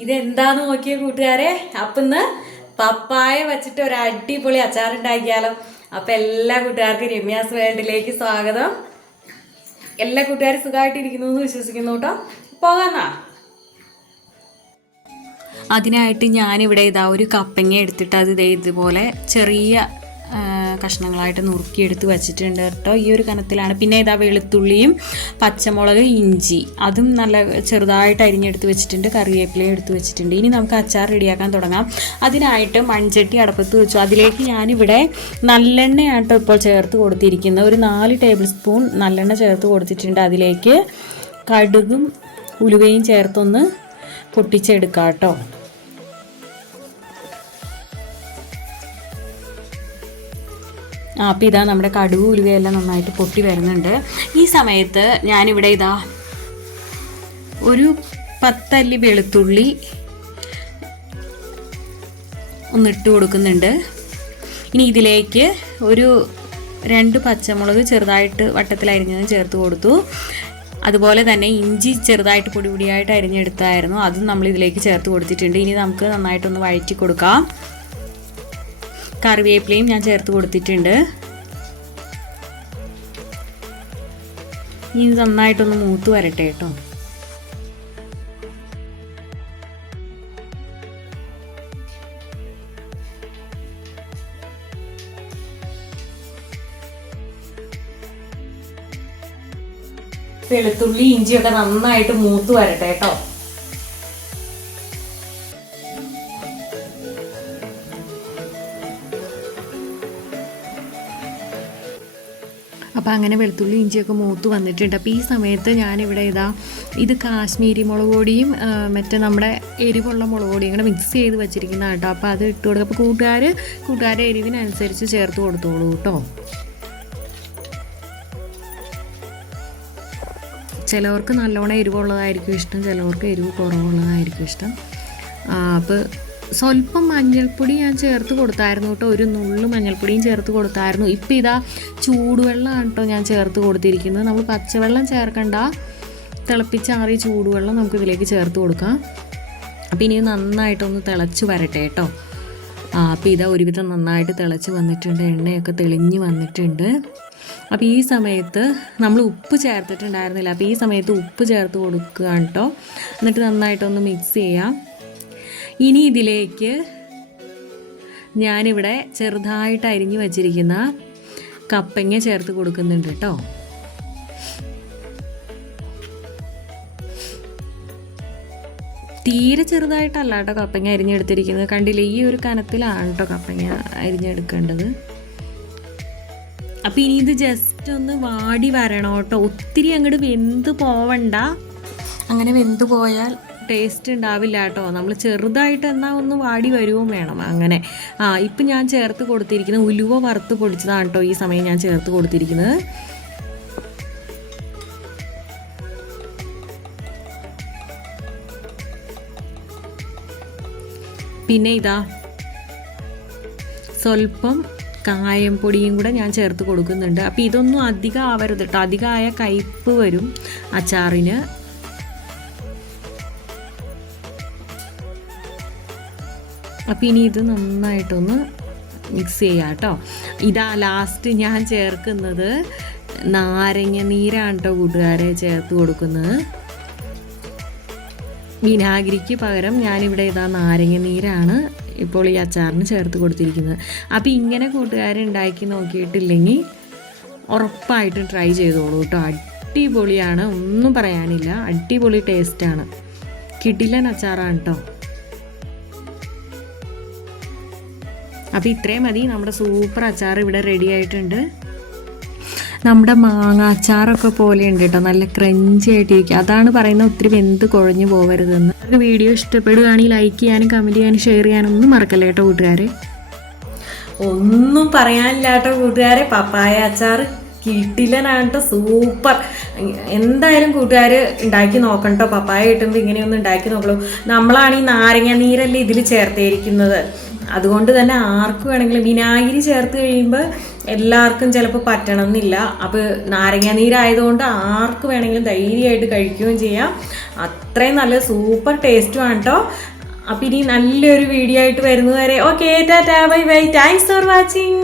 ഇതെന്താന്ന് നോക്കിയ കൂട്ടുകാരെ, അപ്പം ഇന്ന് പപ്പായ വെച്ചിട്ട് ഒരു അടിപൊളി അച്ചാറുണ്ടാക്കിയാലോ. അപ്പം എല്ലാ കൂട്ടുകാർക്കും രമ്യാസ് വേൾഡിലേക്ക് സ്വാഗതം. എല്ലാ കൂട്ടുകാരും സുഖമായിട്ടിരിക്കുന്നു എന്ന് വിശ്വസിക്കുന്നു കേട്ടോ. പോകാന്നാ. അതിനായിട്ട് ഞാനിവിടെ ഒരു കപ്പങ്ങ എടുത്തിട്ട് അത് ഇതുപോലെ ചെറിയ കഷ്ണങ്ങളായിട്ട് നുറുക്കിയെടുത്ത് വെച്ചിട്ടുണ്ട് കേട്ടോ. ഈ ഒരു കനത്തിലാണ്. പിന്നെ വെളുത്തുള്ളിയും പച്ചമുളക്, ഇഞ്ചി അതും നല്ല ചെറുതായിട്ട് അരിഞ്ഞെടുത്ത് വെച്ചിട്ടുണ്ട്. കറിവേപ്പിലയും എടുത്ത് വെച്ചിട്ടുണ്ട്. ഇനി നമുക്ക് അച്ചാർ റെഡിയാക്കാൻ തുടങ്ങാം. അതിനായിട്ട് മൺചട്ടി അടപ്പത്ത് വെച്ചു. അതിലേക്ക് ഞാനിവിടെ നല്ലെണ്ണയാട്ടോ ഇപ്പോൾ ചേർത്ത് കൊടുത്തിരിക്കുന്നത്. ഒരു 4 ടേബിൾ സ്പൂൺ നല്ലെണ്ണ ചേർത്ത് കൊടുത്തിട്ടുണ്ട്. അതിലേക്ക് കടുകും ഉലുവയും ചേർത്തൊന്ന് പൊട്ടിച്ചെടുക്കാം കേട്ടോ. അപ്പോൾ നമ്മുടെ കടുക് ഉലുവയെല്ലാം നന്നായിട്ട് പൊട്ടി വരുന്നുണ്ട്. ഈ സമയത്ത് ഞാനിവിടെ ഒരു 10 അല്ലി വെളുത്തുള്ളി ഒന്നിട്ട് കൊടുക്കുന്നുണ്ട്. ഇനി ഇതിലേക്ക് ഒരു 2 പച്ചമുളക് ചെറുതായിട്ട് വട്ടത്തിലരിഞ്ഞതും ചേർത്ത് കൊടുത്തു. അതുപോലെ തന്നെ ഇഞ്ചി ചെറുതായിട്ട് പൊടിയായിട്ട് അരിഞ്ഞെടുത്തായിരുന്നു, അതും നമ്മൾ ഇതിലേക്ക് ചേർത്ത് കൊടുത്തിട്ടുണ്ട്. ഇനി നമുക്ക് നന്നായിട്ടൊന്ന് വഴറ്റി കൊടുക്കാം. കറിവേപ്പിലയും ഞാൻ ചേർത്ത് കൊടുത്തിട്ടുണ്ട്. ഇനി നന്നായിട്ടൊന്ന് മൂത്ത് വരട്ടെ കേട്ടോ. വെളുത്തുള്ളി ഇഞ്ചിയൊക്കെ നന്നായിട്ട് മൂത്ത് വരട്ടെ കേട്ടോ. അപ്പോൾ അങ്ങനെ വെളുത്തുള്ളി ഇഞ്ചിയൊക്കെ മൂത്ത് വന്നിട്ടുണ്ട്. അപ്പോൾ ഈ സമയത്ത് ഞാനിവിടെ ഇത് കാശ്മീരി മുളക് പൊടിയും മറ്റേ നമ്മുടെ എരിവുള്ള മുളക് പൊടിയും കൂടെ മിക്സ് ചെയ്ത് വെച്ചിരിക്കുന്ന കേട്ടോ. അപ്പോൾ അത് ഇട്ട് കൊടുക്കുക. അപ്പോൾ കൂട്ടുകാരുടെ എരിവിനനുസരിച്ച് ചേർത്ത് കൊടുത്തോളൂ കേട്ടോ. ചിലവർക്ക് നല്ലോണം എരിവുള്ളതായിരിക്കും ഇഷ്ടം, ചിലവർക്ക് എരിവ് കുറവുള്ളതായിരിക്കും ഇഷ്ടം. അപ്പോൾ സ്വല്പം മഞ്ഞൾപ്പൊടി ഞാൻ ചേർത്ത് കൊടുത്തായിരുന്നു കേട്ടോ. ഒരു നുള്ളു മഞ്ഞൾപ്പൊടിയും ചേർത്ത് കൊടുത്തായിരുന്നു. ഇപ്പോൾ ചൂടുവെള്ളമാണ് കേട്ടോ ഞാൻ ചേർത്ത് കൊടുത്തിരിക്കുന്നത്. നമ്മൾ പച്ചവെള്ളം ചേർക്കണ്ട, തിളപ്പിച്ചാറിയ ചൂടുവെള്ളം നമുക്ക് ഇതിലേക്ക് ചേർത്ത് കൊടുക്കാം. അപ്പോൾ ഇനി നന്നായിട്ടൊന്ന് തിളച്ച് വരട്ടെ കേട്ടോ. അപ്പോൾ ഒരുവിധം നന്നായിട്ട് തിളച്ച് വന്നിട്ടുണ്ട്, എണ്ണയൊക്കെ തെളിഞ്ഞ് വന്നിട്ടുണ്ട്. അപ്പോൾ ഈ സമയത്ത് നമ്മൾ ഉപ്പ് ചേർത്തിട്ടുണ്ടായിരുന്നില്ല. അപ്പോൾ ഈ സമയത്ത് ഉപ്പ് ചേർത്ത് കൊടുക്കുകയാണ് കേട്ടോ. എന്നിട്ട് നന്നായിട്ടൊന്ന് മിക്സ് ചെയ്യാം. ഇനി ഇതിലേക്ക് ഞാനിവിടെ ചെറുതായിട്ട് അരിഞ്ഞു വച്ചിരിക്കുന്ന കപ്പങ്ങ ചേർത്ത് കൊടുക്കുന്നുണ്ട് കേട്ടോ. തീരെ ചെറുതായിട്ടല്ല കേട്ടോ കപ്പങ്ങ അരിഞ്ഞെടുത്തിരിക്കുന്നത്. കണ്ടില്ലേ, ഈ ഒരു കനത്തിലാണ് കേട്ടോ കപ്പങ്ങ അരിഞ്ഞെടുക്കേണ്ടത്. അപ്പോൾ ഇനി ഇത് ജസ്റ്റ് ഒന്ന് വാടി വരണം കേട്ടോ. ഒത്തിരി അങ്ങോട്ട് വെന്ത് പോവണ്ട. അങ്ങനെ വെന്ത് പോയാൽ ടേസ്റ്റ് ഉണ്ടാവില്ല കേട്ടോ. നമ്മൾ ചെറുതായിട്ട് എന്നാൽ ഒന്ന് വാടി വരുകയും വേണം. അങ്ങനെ ഇപ്പം ഞാൻ ചേർത്ത് കൊടുത്തിരിക്കുന്നത് ഉലുവ വറുത്ത് പൊടിച്ചതാണ് കേട്ടോ. ഈ സമയം ഞാൻ ചേർത്ത് കൊടുത്തിരിക്കുന്നത്. പിന്നെ സ്വല്പം കായം പൊടിയും കൂടെ ഞാൻ ചേർത്ത് കൊടുക്കുന്നുണ്ട്. അപ്പോൾ ഇതൊന്നും അധികം ആവരുത് കേട്ടോ. അധികമായ കയ്പ്പ് വരും അച്ചാറിന്. അപ്പോൾ ഇനി ഇത് നന്നായിട്ടൊന്ന് മിക്സ് ചെയ്യാം കേട്ടോ. ലാസ്റ്റ് ഞാൻ ചേർക്കുന്നത് നാരങ്ങ നീരാണ് കേട്ടോ കൂട്ടുകാരെ ചേർത്ത് കൊടുക്കുന്നത്. വിനാഗിരിക്ക് പകരം ഞാനിവിടെ നാരങ്ങ നീരാണ് ഇപ്പോൾ ഈ അച്ചാറിന് ചേർത്ത് കൊടുത്തിരിക്കുന്നത്. അപ്പോൾ ഇങ്ങനെ കൂട്ടുകാരെ ഉണ്ടാക്കി നോക്കിയിട്ടില്ലെങ്കിൽ ഉറപ്പായിട്ടും ട്രൈ ചെയ്തോളൂ കേട്ടോ. അടിപൊളിയാണ്, ഒന്നും പറയാനില്ല. അടിപൊളി ടേസ്റ്റാണ്, കിടിലൻ അച്ചാറാണ് കേട്ടോ. അപ്പോൾ ഇത്രയും മതി. നമ്മുടെ സൂപ്പർ അച്ചാർ ഇവിടെ റെഡി ആയിട്ടുണ്ട്. നമ്മുടെ മാങ്ങ അച്ചാറൊക്കെ പോലെ ഉണ്ട് കേട്ടോ, നല്ല ക്രഞ്ചി ആയിട്ടിരിക്കും. അതാണ് പറയുന്നത് ഒത്തിരി വെന്ത് കുഴഞ്ഞു പോകരുതെന്ന്. വീഡിയോ ഇഷ്ടപ്പെടുകയാണെങ്കിൽ ലൈക്ക് ചെയ്യാനും കമൻറ്റ് ചെയ്യാനും ഷെയർ ചെയ്യാനും ഒന്നും മറക്കല്ലേ കേട്ടോ കൂട്ടുകാരെ. ഒന്നും പറയാനില്ല കേട്ടോ കൂട്ടുകാരെ. പപ്പായ അച്ചാർ കിട്ടിലനാണ് കേട്ടോ, സൂപ്പർ. എന്തായാലും കൂട്ടുകാർ ഉണ്ടാക്കി നോക്കണം കേട്ടോ. പപ്പായ കിട്ടുമ്പോൾ ഇങ്ങനെയൊന്നും ഉണ്ടാക്കി നോക്കൂ. നമ്മളാണ് ഈ നാരങ്ങ നീരല്ലേ ഇതിൽ ചേർത്തിരിക്കുന്നത്. അതുകൊണ്ട് തന്നെ ആർക്ക് വേണമെങ്കിലും വിനാഗിരി ചേർത്ത് കഴിയുമ്പോൾ എല്ലാവർക്കും ചിലപ്പോൾ പറ്റണം എന്നില്ല. അപ്പോൾ നാരങ്ങ നീരായതുകൊണ്ട് ആർക്ക് വേണമെങ്കിലും ധൈര്യമായിട്ട് കഴിക്കുകയും ചെയ്യാം. അത്രയും നല്ല സൂപ്പർ ടേസ്റ്റുമാണ് കേട്ടോ. അപ്പം ഇനി നല്ലൊരു വീഡിയോ ആയിട്ട് വരുന്നതുവരെ okay, tata bye bye, thanks for watching.